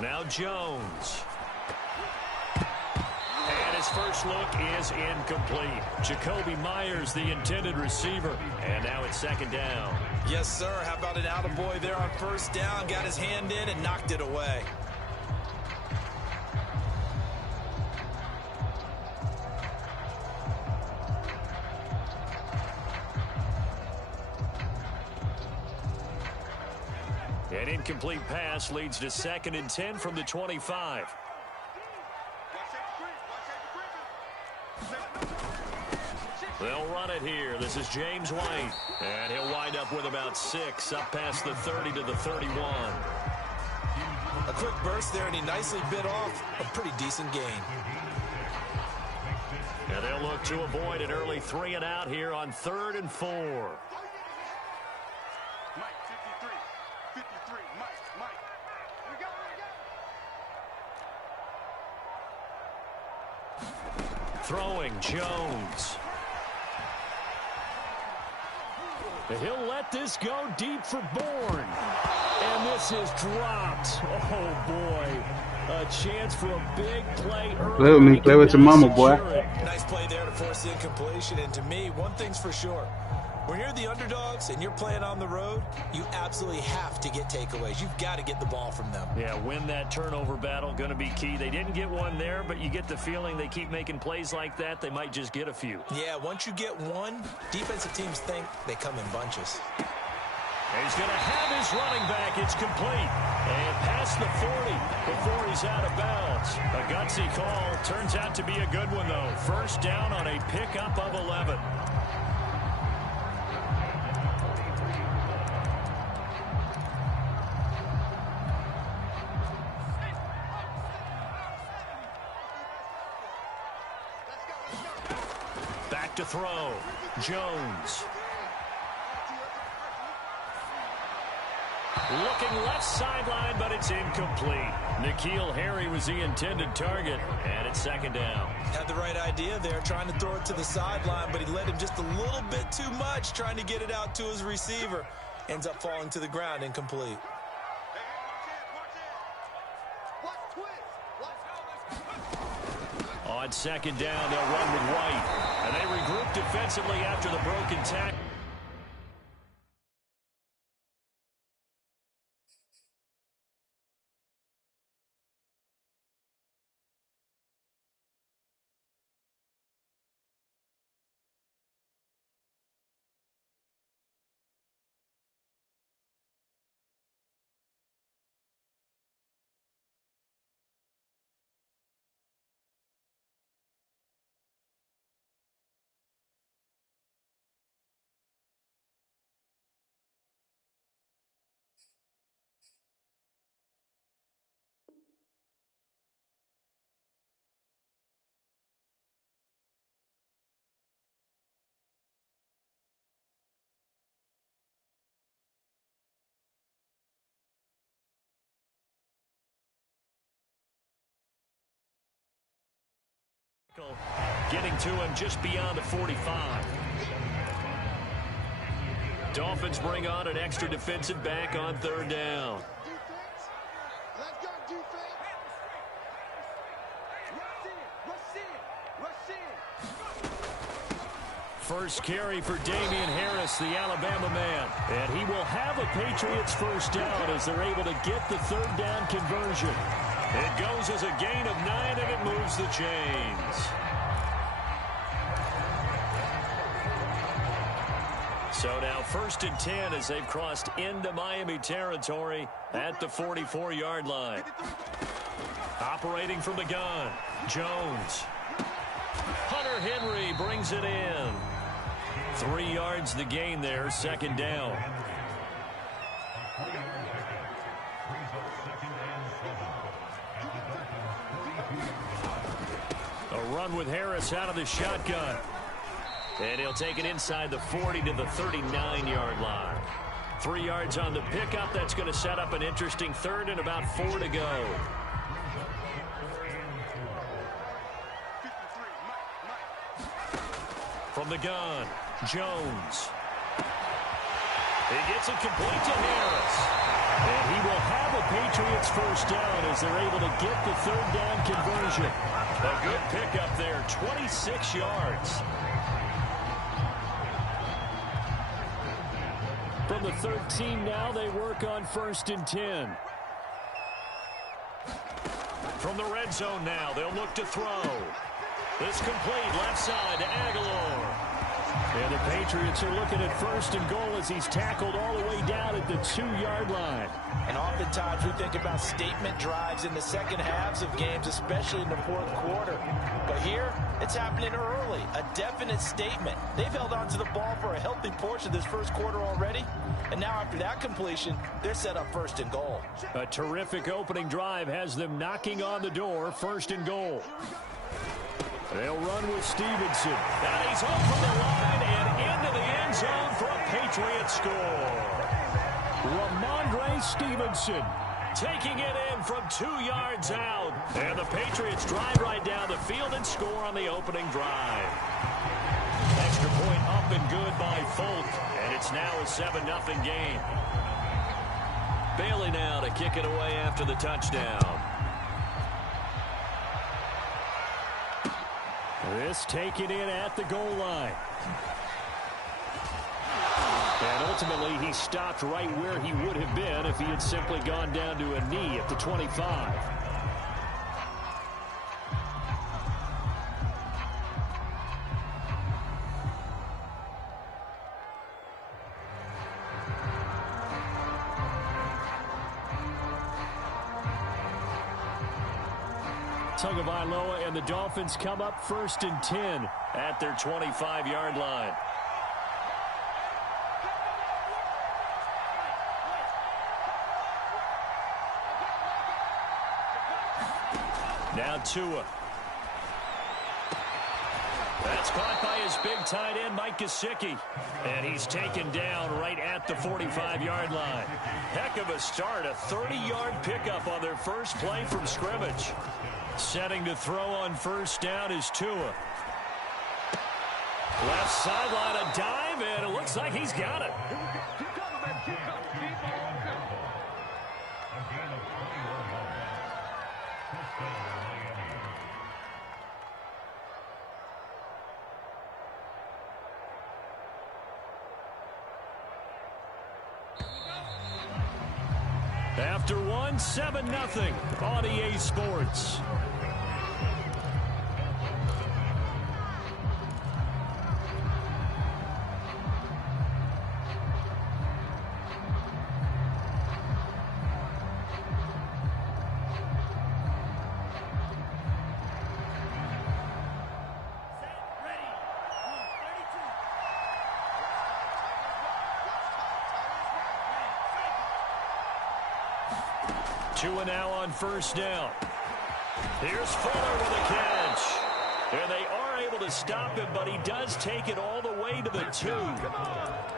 Now Jones. And his first look is incomplete. Jacoby Myers, the intended receiver. And now it's second down. Yes, sir. How about an attaboy there on first down? Got his hand in and knocked it away. An incomplete pass leads to 2nd and 10 from the 25. They'll run it here. This is James White. And he'll wind up with about 6, up past the 30 to the 31. A quick burst there, and he nicely bit off a pretty decent gain. And they'll look to avoid an early 3 and out here on 3rd and 4. Throwing Jones. He'll let this go deep for Bourne. And this is dropped. Oh, boy. A chance for a big play early. Play with me. Play with your mama, boy. Nice play there to force the incompletion. And to me, one thing's for sure. When you're the underdogs and you're playing on the road, you absolutely have to get takeaways. You've got to get the ball from them. Yeah, win that turnover battle, going to be key. They didn't get one there, but you get the feeling they keep making plays like that, they might just get a few. Yeah, once you get one, defensive teams think they come in bunches. He's going to have his running back. It's complete. And past the 40 before he's out of bounds. A gutsy call. Turns out to be a good one, though. First down on a pickup of 11. Back to throw. Jones. Looking left sideline, but it's incomplete. N'Keal Harry was the intended target, and it's second down. Had the right idea there, trying to throw it to the sideline, but he led him just a little bit too much, trying to get it out to his receiver. Ends up falling to the ground, incomplete. On second down, they'll run with White. And they regroup defensively after the broken tackle. Getting to him just beyond the 45. Dolphins bring on an extra defensive back on third down. First carry for Damian Harris, the Alabama man. And he will have a Patriots first down as they're able to get the third down conversion. It goes as a gain of 9, and it moves the chains. So now 1st and 10 as they've crossed into Miami territory at the 44-yard line. Operating from the gun, Jones. Hunter Henry brings it in. 3 yards the gain there, second down. A run with Harris out of the shotgun. And he'll take it inside the 40 to the 39-yard line. 3 yards on the pickup. That's going to set up an interesting third and about 4 to go. From the gun, Jones. He gets it complete to Harris. And he will have a Patriots first down as they're able to get the third down conversion. A good pickup there, 26 yards. From the 13 now, they work on 1st and 10. From the red zone now, they'll look to throw. This complete left side to Aguilar. And the Patriots are looking at 1st and goal as he's tackled all the way down at the 2-yard line. And oftentimes we think about statement drives in the second halves of games, especially in the fourth quarter. But here, it's happening early. A definite statement. They've held on to the ball for a healthy portion of this first quarter already. And now after that completion, they're set up 1st and goal. A terrific opening drive has them knocking on the door, 1st and goal. They'll run with Stevenson. And he's home from the line and into the end zone for a Patriot score. Ramondre Stevenson taking it in from 2 yards out. And the Patriots drive right down the field and score on the opening drive. Extra point up and good by Folk. And it's now a 7-0 game. Bailey now to kick it away after the touchdown. This taken in at the goal line. And ultimately, he stopped right where he would have been if he had simply gone down to a knee at the 25. Tagovailoa and the Dolphins come up 1st and 10 at their 25-yard line. Now Tua. That's caught by his big tight end, Mike Gesicki. And he's taken down right at the 45-yard line. Heck of a start, a 30-yard pickup on their first play from scrimmage. Setting to throw on 1st down is Tua. Left sideline, a dive, and it looks like he's got it. After one, 7-0 on EA Sports. Tua now on 1st down. Here's Fuller with a catch. And they are able to stop him, but he does take it all the way to the 2.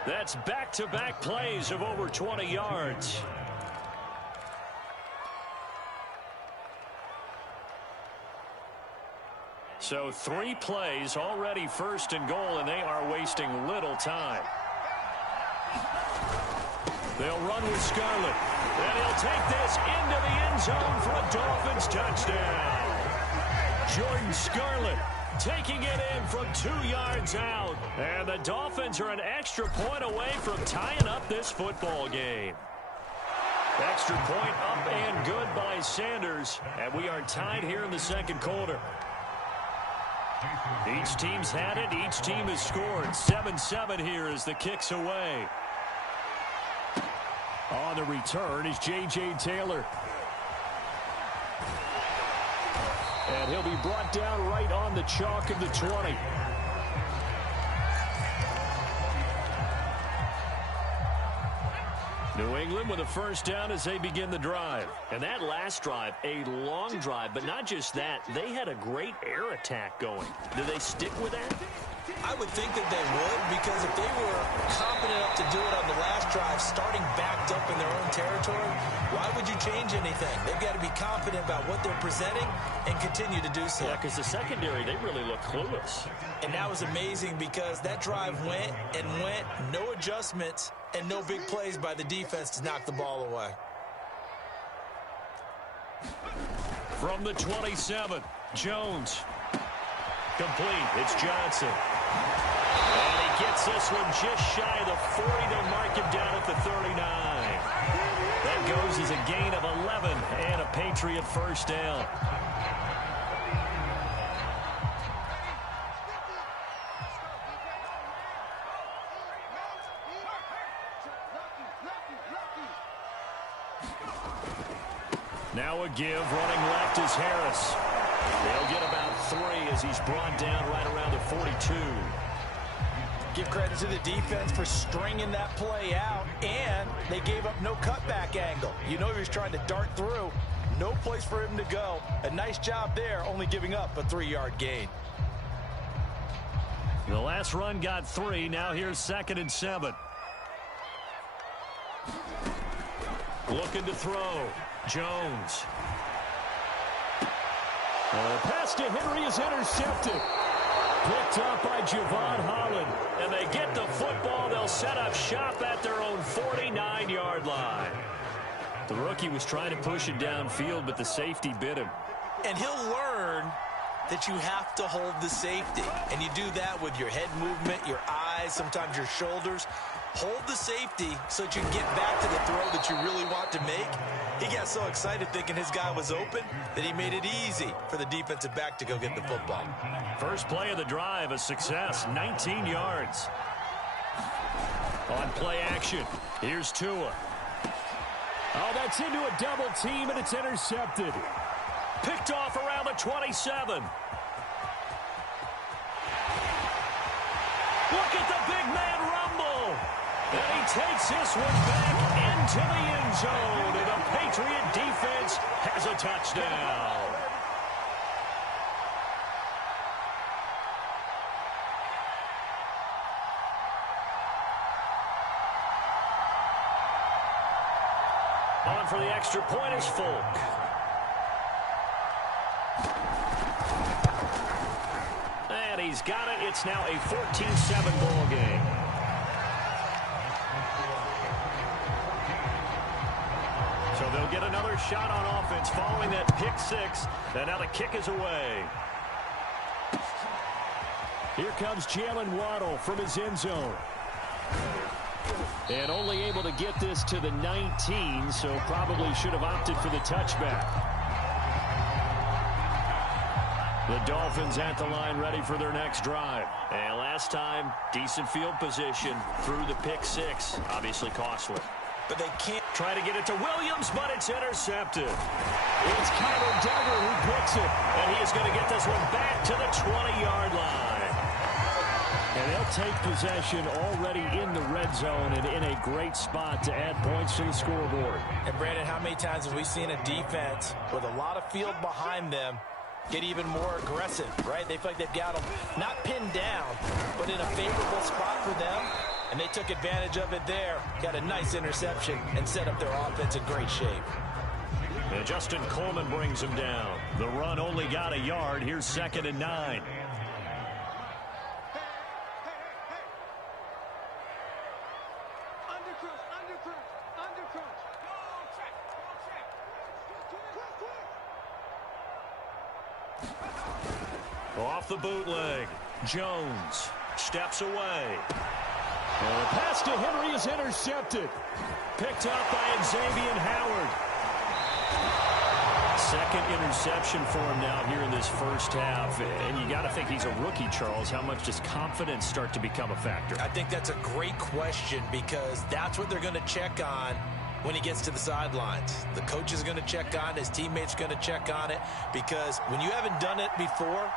That's back-to-back plays of over 20 yards. So 3 plays already 1st and goal, and they are wasting little time. They'll run with Scarlett. And he'll take this into the end zone for a Dolphins touchdown. Jordan Scarlett taking it in from 2 yards out. And the Dolphins are an extra point away from tying up this football game. Extra point up and good by Sanders. And we are tied here in the second quarter. Each team's had it. Each team has scored. 7-7 here as the kick's away. On the return is J.J. Taylor. And he'll be brought down right on the chalk of the 20. New England with a 1st down as they begin the drive. And that last drive, a long drive, but not just that. They had a great air attack going. Do they stick with that? I would think that they would, because if they were confident enough to do it on the last drive, starting backed up in their own territory, why would you change anything? They've got to be confident about what they're presenting and continue to do so. Yeah, because the secondary, they really look clueless. And that was amazing because that drive went and went, no adjustments and no big plays by the defense to knock the ball away. From the 27, Jones. Complete. It's Johnson. And he gets this one just shy of the 40. They'll mark him down at the 39. That goes as a gain of 11 and a Patriot first down. Now a give, running left is Harris. They'll get about 3 as he's brought down right around the 42. Give credit to the defense for stringing that play out, and they gave up no cutback angle. You know he was trying to dart through. No place for him to go. A nice job there, only giving up a 3-yard gain. The last run got 3. Now here's 2nd and 7. Looking to throw. Jones. Pass to Henry is intercepted. Picked up by Javon Holland. And they get the football. They'll set up shop at their own 49-yard line. The rookie was trying to push it downfield, but the safety bit him. And he'll learn that you have to hold the safety. And you do that with your head movement, your eyes, sometimes your shoulders. Hold the safety so that you can get back to the throw that you really want to make. He got so excited thinking his guy was open that he made it easy for the defensive back to go get the football. First play of the drive, a success, 19 yards. On play action, here's Tua. Oh, that's into a double team, and it's intercepted. Picked off around the 27. Look at the big man rumble. And he takes this one back into the end zone. And the Patriot defense has a touchdown. On for the extra point is Folk. And he's got it. It's now a 14-7 ball game. So they'll get another shot on offense following that pick 6. And now the kick is away. Here comes Jalen Waddle from his end zone. And only able to get this to the 19, so probably should have opted for the touchback. The Dolphins at the line ready for their next drive. And last time, decent field position through the pick 6. Obviously costly. But they can't try to get it to Williams, but it's intercepted. It's Kyler Duggar who picks it. And he is going to get this one back to the 20-yard line. And they'll take possession already in the red zone and in a great spot to add points to the scoreboard. And, Brandon, how many times have we seen a defense with a lot of field behind them get even more aggressive, right? They feel like they've got them not pinned down, but in a favorable spot for them. And they took advantage of it there. Got a nice interception and set up their offense in great shape. And Justin Coleman brings him down. The run only got a yard. Here's 2nd and 9. Off the bootleg. Jones steps away. And the pass to Henry is intercepted. Picked up by Xavier Howard. Second interception for him now here in this first half. And you got to think he's a rookie, Charles. How much does confidence start to become a factor? I think that's a great question because that's what they're going to check on when he gets to the sidelines. The coach is going to check on it. His teammates going to check on it because when you haven't done it before,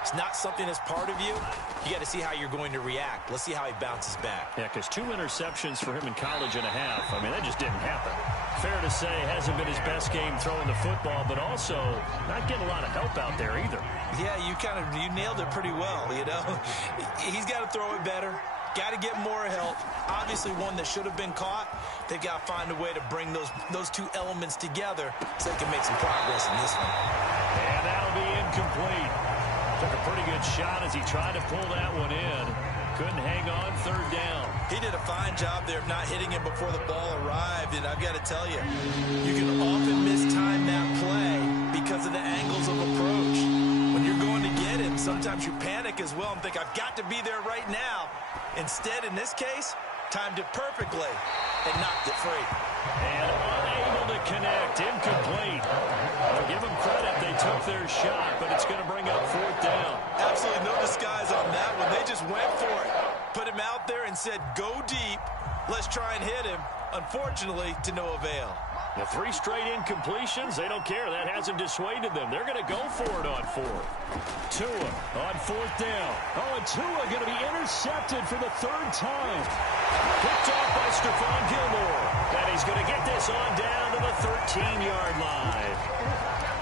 it's not something that's part of you. You got to see how you're going to react. Let's see how he bounces back. Yeah, because 2 interceptions for him in college and a half. I mean, that just didn't happen. Fair to say, hasn't been his best game throwing the football, but also not getting a lot of help out there either. Yeah, you nailed it pretty well, you know. He's got to throw it better. Got to get more help. Obviously, one that should have been caught. They've got to find a way to bring those 2 elements together so they can make some progress in this one. And that'll be incomplete. Took a pretty good shot as he tried to pull that one in. Couldn't hang on 3rd down. He did a fine job there of not hitting him before the ball arrived. And I've got to tell you, you can often mistime that play. because of the angles of approach. When you're going to get him, sometimes you panic as well and think, I've got to be there right now. Instead, in this case, timed it perfectly and knocked it free. And unable to connect, incomplete. I'll give them credit, they took their shot, but it's going to bring up fourth down. Absolutely no disguise on that one. They just went for it. Put him out there and said, go deep. Let's try and hit him. Unfortunately, to no avail. The 3 straight incompletions, they don't care. That hasn't dissuaded them. They're going to go for it on fourth. Tua on fourth down. Oh, and Tua going to be intercepted for the 3rd time. Picked off by Stephon Gilmore. And he's going to get this on down to the 13-yard line.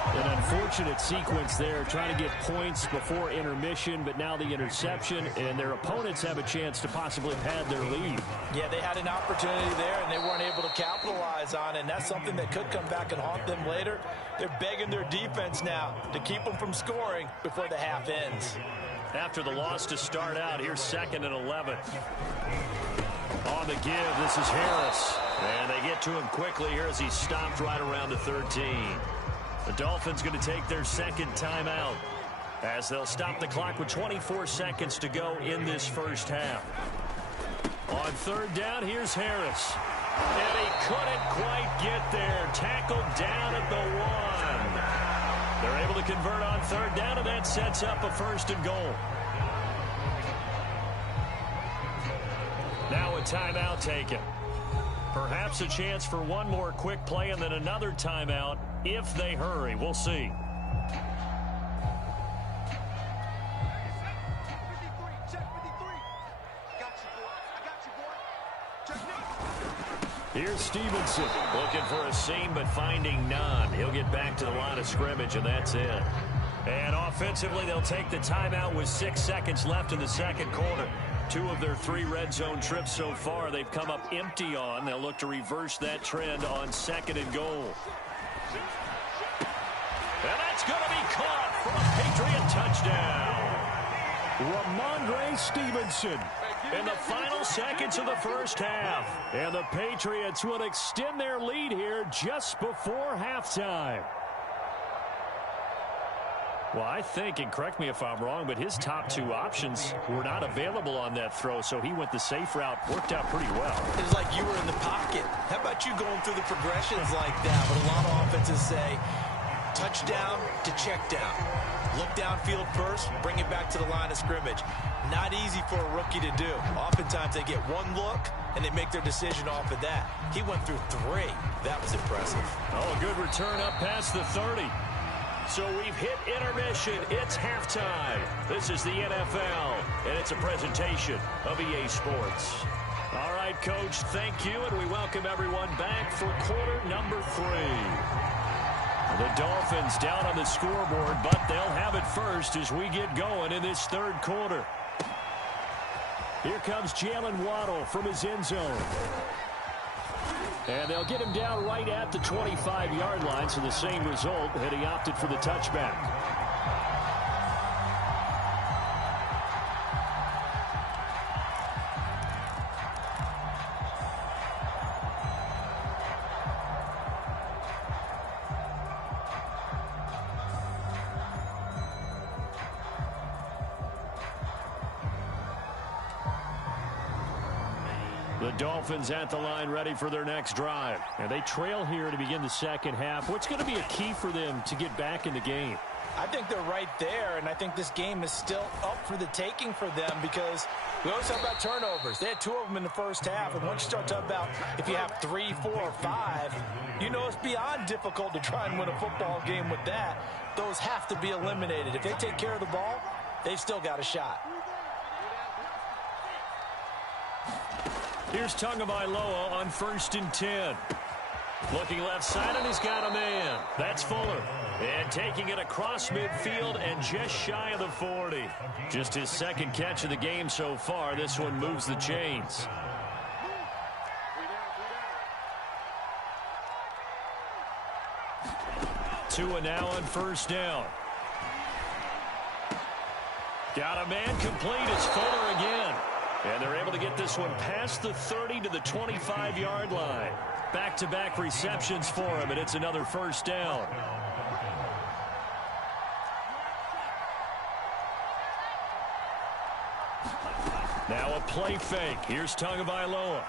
An unfortunate sequence there, trying to get points before intermission, but now the interception, and their opponents have a chance to possibly pad their lead. Yeah, they had an opportunity there, and they weren't able to capitalize on it, and that's something that could come back and haunt them later. They're begging their defense now to keep them from scoring before the half ends. After the loss to start out, here's 2nd and 11. On the give, this is Harris. And they get to him quickly here as he's stopped right around the 13. The Dolphins going to take their 2nd timeout as they'll stop the clock with 24 seconds to go in this first half. On 3rd down, here's Harris. And he couldn't quite get there. Tackled down at the 1. They're able to convert on 3rd down, and that sets up a 1st and goal. Now a timeout taken. Perhaps a chance for one more quick play and then another timeout if they hurry. We'll see. Here's Stevenson looking for a seam but finding none. He'll get back to the line of scrimmage, and that's it. And offensively, they'll take the timeout with 6 seconds left in the 2nd quarter. 2 of their 3 red zone trips so far they've come up empty on. They'll look to reverse that trend on 2nd and goal. And that's going to be caught for a Patriot touchdown. Ramondre Stevenson in the final seconds of the first half. And the Patriots will extend their lead here just before halftime. Well, I think, and correct me if I'm wrong, but his top 2 options were not available on that throw, so he went the safe route. Worked out pretty well. It was like you were in the pocket. How about you going through the progressions like that? But a lot of offenses say touchdown to check down. Look downfield first, bring it back to the line of scrimmage. Not easy for a rookie to do. Oftentimes they get 1 look, and they make their decision off of that. He went through 3. That was impressive. Oh, a good return up past the 30. So we've hit intermission. It's halftime. This is the NFL, and it's a presentation of EA Sports. All right, Coach, thank you, and we welcome everyone back for quarter number 3. The Dolphins down on the scoreboard, but they'll have it first as we get going in this 3rd quarter. Here comes Jalen Waddle from his end zone. And they'll get him down right at the 25-yard line, so the same result, and he opted for the touchback. The Dolphins at the line ready for their next drive. And they trail here to begin the 2nd half. What's going to be a key for them to get back in the game? I think they're right there, and I think this game is still up for the taking for them because we always talk about turnovers. They had 2 of them in the first half, and once you start talking about if you have 3, 4, or 5, you know it's beyond difficult to try and win a football game with that. Those have to be eliminated. If they take care of the ball, they've still got a shot. Here's Tagovailoa on 1st and 10. Looking left side, and he's got a man. That's Fuller. And taking it across midfield and just shy of the 40. Just his 2nd catch of the game so far. This one moves the chains. Tua now on 1st down. Got a man complete. It's Fuller again. And they're able to get this one past the 30 to the 25-yard line. Back-to-back receptions for him, and it's another 1st down. play fake. Here's Tagovailoa.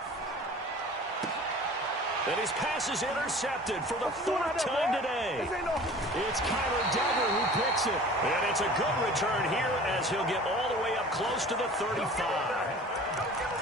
And his pass is intercepted for the fourth time today. It's Kyler Duggar who picks it. And it's a good return here as he'll get all the way up close to the 35.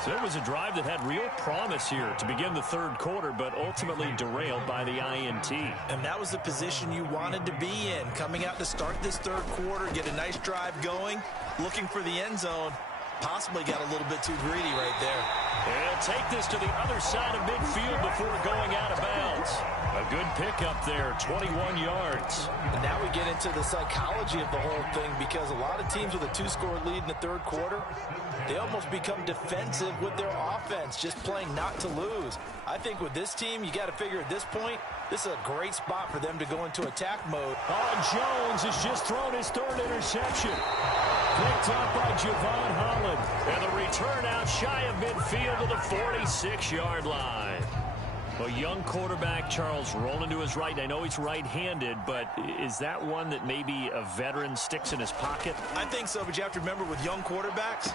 So it was a drive that had real promise here to begin the third quarter, but ultimately derailed by the INT. And that was the position you wanted to be in. Coming out to start this third quarter, get a nice drive going, looking for the end zone. Possibly got a little bit too greedy right there. And he'll take this to the other side of midfield before going out of bounds. A good pickup there, 21 yards. And now we get into the psychology of the whole thing, because a lot of teams with a two-score lead in the third quarter, they almost become defensive with their offense, just playing not to lose. I think with this team, you got to figure at this point, this is a great spot for them to go into attack mode. Oh, Jones has just thrown his third interception. Picked up by Javon Holland. And the return out shy of midfield to the 46-yard line. A young quarterback, Charles, rolling to his right. I know he's right-handed, but is that one that maybe a veteran sticks in his pocket? I think so, but you have to remember with young quarterbacks,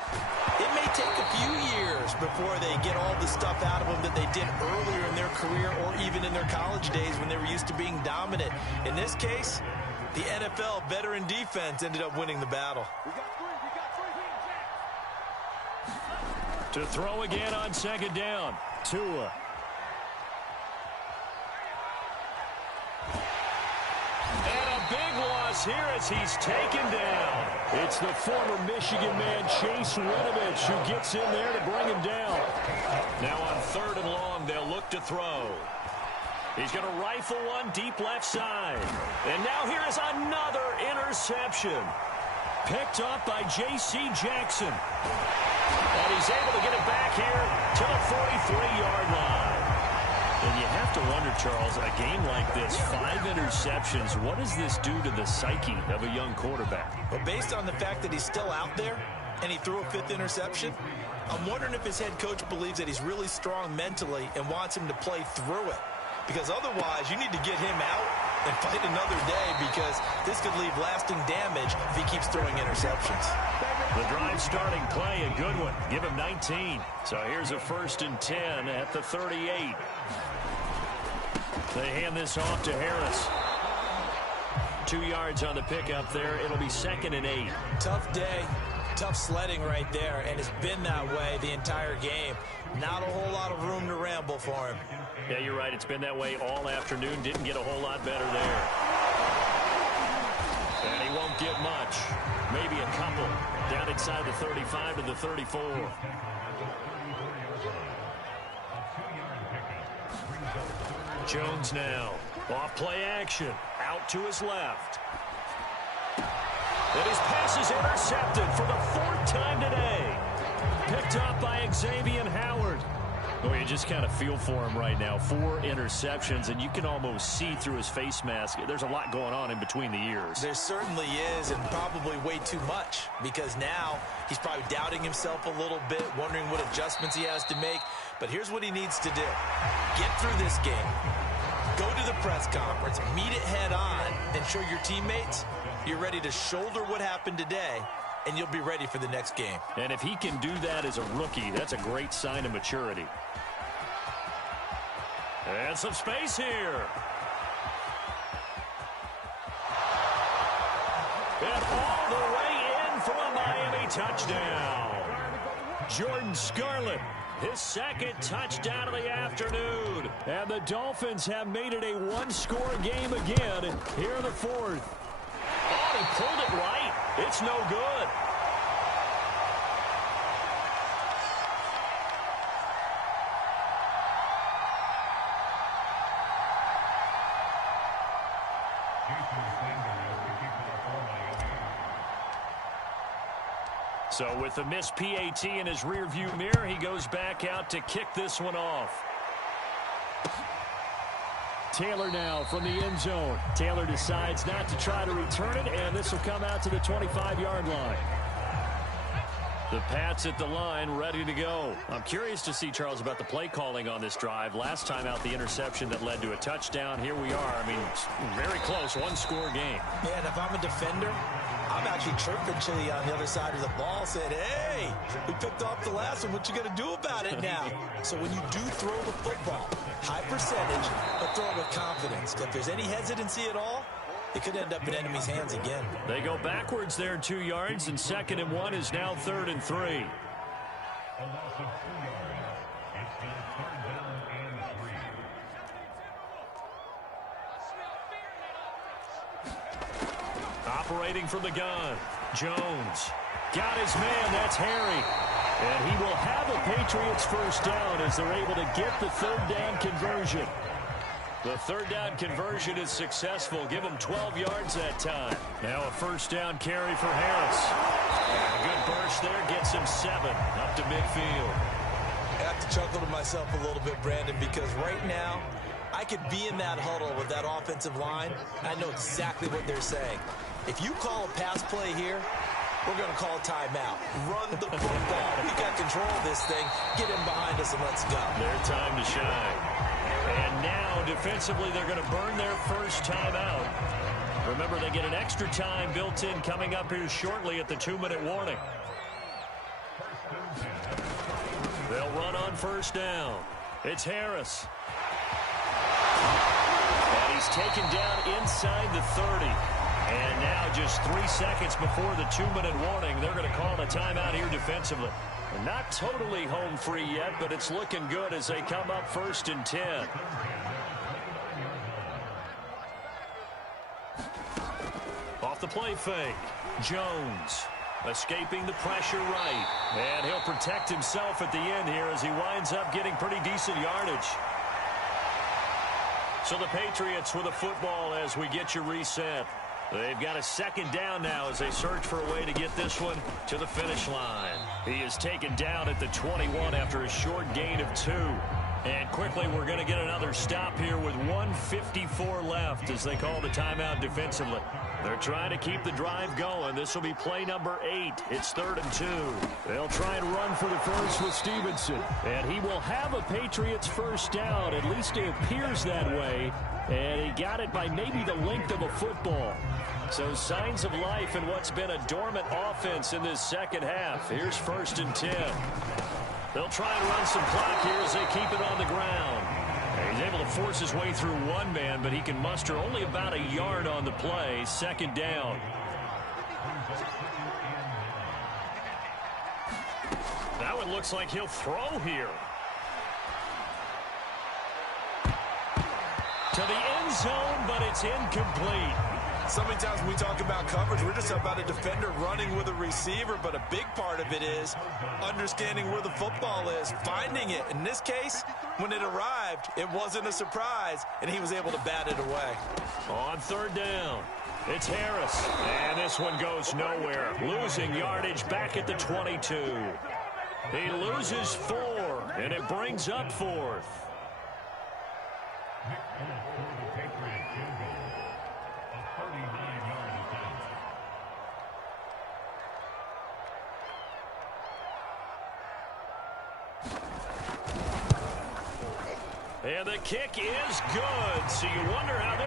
it may take a few years before they get all the stuff out of them that they did earlier in their career or even in their college days when they were used to being dominant. In this case, the NFL veteran defense ended up winning the battle. To throw again on second down, Tua. Big loss here as he's taken down. It's the former Michigan man, Chase Winovich, who gets in there to bring him down. Now on third and long, they'll look to throw. He's going to rifle one deep left side. And now here is another interception. Picked up by J.C. Jackson. And he's able to get it back here to the 43-yard line. And you have to wonder, Charles, a game like this, 5 interceptions, what does this do to the psyche of a young quarterback? Well, based on the fact that he's still out there and he threw a 5th interception, I'm wondering if his head coach believes that he's really strong mentally and wants him to play through it. Because otherwise, you need to get him out and fight another day, because this could leave lasting damage if he keeps throwing interceptions. The drive starting play, a good one. Give him 19. So here's a 1st and 10 at the 38. They hand this off to Harris. 2 yards on the pickup there. It'll be 2nd and 8. Tough day. Tough sledding right there, and it's been that way the entire game. Not a whole lot of room to ramble for him. Yeah, you're right. It's been that way all afternoon. Didn't get a whole lot better there. And he won't get much. Maybe a couple. Down inside the 35 to the 34. Jones now. Off play action. Out to his left. And his pass is intercepted for the 4th time today. Picked up by Xavier Howard. Oh, you just kind of feel for him right now. 4 interceptions, and you can almost see through his face mask. There's a lot going on in between the ears. There certainly is, and probably way too much, because now he's probably doubting himself a little bit, wondering what adjustments he has to make. But here's what he needs to do. Get through this game. Go to the press conference, meet it head on, and show your teammates you're ready to shoulder what happened today, and you'll be ready for the next game. And if he can do that as a rookie, that's a great sign of maturity. And some space here. And all the way in for a Miami touchdown. Jordan Scarlett, his 2nd touchdown of the afternoon. And the Dolphins have made it a 1-score game again here in the 4th. Oh, he pulled it right. It's no good. So with the missed PAT in his rearview mirror, he goes back out to kick this one off. Taylor now from the end zone. Taylor decides not to try to return it, and this will come out to the 25-yard line. The Pats at the line, ready to go. I'm curious to see, Charles, about the play calling on this drive. Last time out, the interception that led to a touchdown. Here we are. I mean, very close, one-score game. Yeah, and if I'm a defender, I'm actually chirping to you on the other side of the ball, saying, hey, we picked off the last one. What you going to do about it now? So when you do throw the football, high percentage, but throw it with confidence. If there's any hesitancy at all, it could end up in enemy's hands again. They go backwards there 2 yards, and 2nd and 1 is now 3rd and 3. Operating from the gun, Jones. Got his man, that's Harry. And he will have a Patriots first down as they're able to get the 3rd down conversion. The 3rd down conversion is successful. Give him 12 yards that time. Now a first down carry for Harris. A good burst there, gets him 7 up to midfield. I have to chuckle to myself a little bit, Brandon, because right now I could be in that huddle with that offensive line. I know exactly what they're saying. If you call a pass play here, we're going to call timeout. Run the football. We got control of this thing. Get in behind us and let's go. Their time to shine. And now, defensively, they're going to burn their first timeout. Remember, they get an extra time built in coming up here shortly at the 2-minute warning. They'll run on first down. It's Harris. And he's taken down inside the 30. And now just 3 seconds before the 2-minute warning, they're going to call a timeout here defensively. Not totally home free yet, but it's looking good as they come up 1st and 10. Off the play fake, Jones escaping the pressure right. And he'll protect himself at the end here as he winds up getting pretty decent yardage. So the Patriots with a football as we get you reset. They've got a 2nd down now as they search for a way to get this one to the finish line. He is taken down at the 21 after a short gain of 2. And quickly, we're going to get another stop here with 1:54 left as they call the timeout defensively. They're trying to keep the drive going. This will be play number 8. It's 3rd and 2. They'll try and run for the first with Stevenson. And he will have a Patriots first down. At least it appears that way. And he got it by maybe the length of a football. So signs of life in what's been a dormant offense in this second half. Here's 1st and 10. They'll try and run some clock here as they keep it on the ground. And he's able to force his way through one man, but he can muster only about a yard on the play. 2nd down. That one looks like he'll throw here. To the end zone, but it's incomplete. So many times when we talk about coverage, we're just about a defender running with a receiver, but a big part of it is understanding where the football is, finding it. In this case, when it arrived, it wasn't a surprise, and he was able to bat it away. On 3rd down, it's Harris, and this one goes nowhere. Losing yardage back at the 22. He loses 4, and it brings up 4th. And the kick is good. So you wonder how